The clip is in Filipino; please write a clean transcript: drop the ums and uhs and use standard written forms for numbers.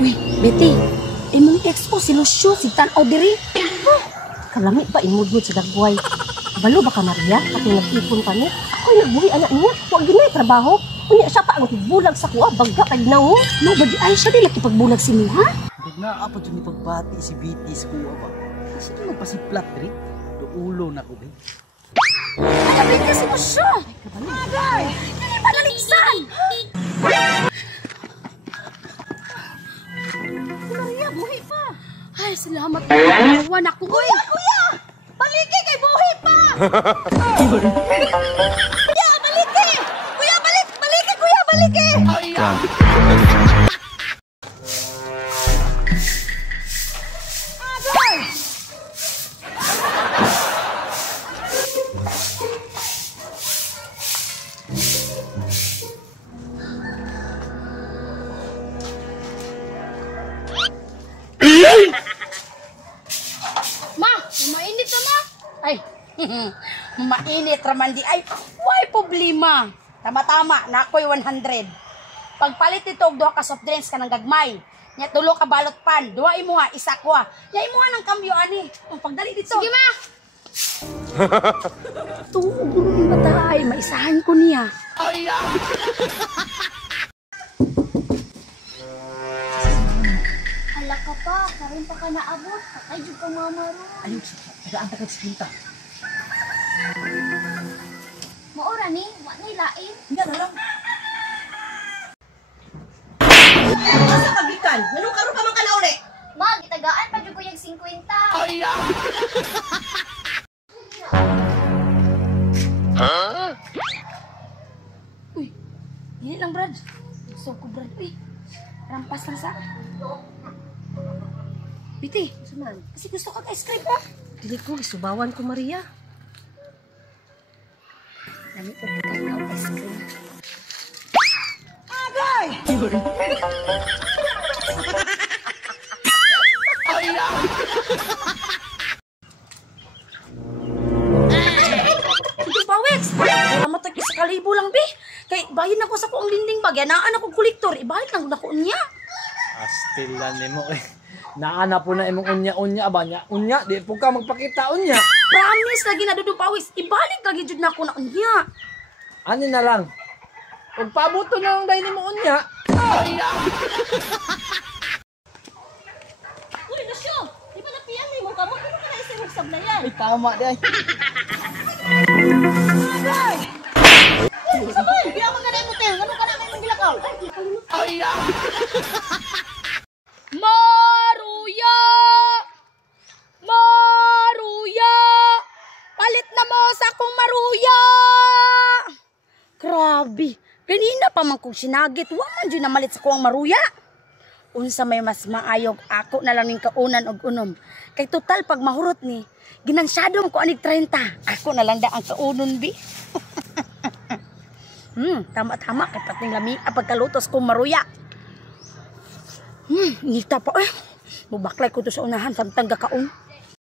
Uy, Betty, imong ex ko si Lucio, si Tanaw diri. Kalami pa imudmud sa dagway. Balo ba ka, Maria? Katong nag-ipon kami. Ako'y nagbuhi anak niya. Huwag ginay trabaho. Unya siya pa ang bulag sa kuha. Bagga kag nawo. No, ba di ay siya di laki pagbulag si Miha? Huwag na apat yung ipagbati si Betty sa kuha ba? Kasi ito magpasiplat rin. Ulo na ko din. Ay, Betty si Lucio. Agay! Hindi pa naliksan! Maria, buhi pa. Ay, salamat. Iwan ako. Kuya, kuya! Baliki kay buhi pa! Kuya, baliki! Kuya, baliki! Kuya, baliki! Agay! Ma, mainit na ma. Ay, mainit raman di. Ay, why problema? Tama-tama, na ako'y 100. Pagpalit ito, duha ka soft drinks ka ng gagmay. Nya tulo ka balot pan. Duha imo ha, isa ko ha. Nya imo ng kambyo ani. Ang pagdali dito. Sige ma. Tuog ni batay, maisahan ko niya. Hala ka pa, karon pa ka naabot. Patay jud ka mamaro. Ayun, tagaan ta kag spinta. Maora ni, wa nay lain. Hindi na lang. Asa kagikan? Nganong karon pa man ka na uli? Ma, gitagaan pa jud ko yung 50. Uy, hindi lang Brad. Gusto ko Brad. Uy, rampas lang sa. Biti, kasi gusto ka ice cream pa. Dili ko, isubawan ko Maria. Dami ko kita na ice cream. Agay! Ito pawis! Mamatag sa kalibo lang, be. Kay bayan ako sa kuang dinding bag. Yanaan ako kolektor. Ibayad lang ako niya. Astilan mo eh. Naana po na imong unya-unya ba niya? Unya, di po ka magpakita unya. Promise lagi na Dudu Pawis. Ibalik lagi jud na ako na unya. Ano na lang? Pag pabuto na lang dahil mo unya. Uy, Lucio! Di ba napiyan na mo kamo? Ano ka na isip magsablayan? Ay, tama di ay. Agay! Sabay! Kaya mga na mo tayo. Ano ka na may gilakaw? Maruya! Maruya! Palit na mo sa akong Maruya! Grabe! Ganina pa man kong sinagit. Waman dyan na malit sa kuwang Maruya. Unsa may mas maayog ako na lang ning kaunan og unom. Kay total pag mahurot ni, ginansyadom ko anig 30. Ako na lang da ang kaunon bi. Tama-tama kay pating lami pagkalutos kong Maruya. Ngita pa eh. Bubaklay ko to sa unahan samtang gakaon.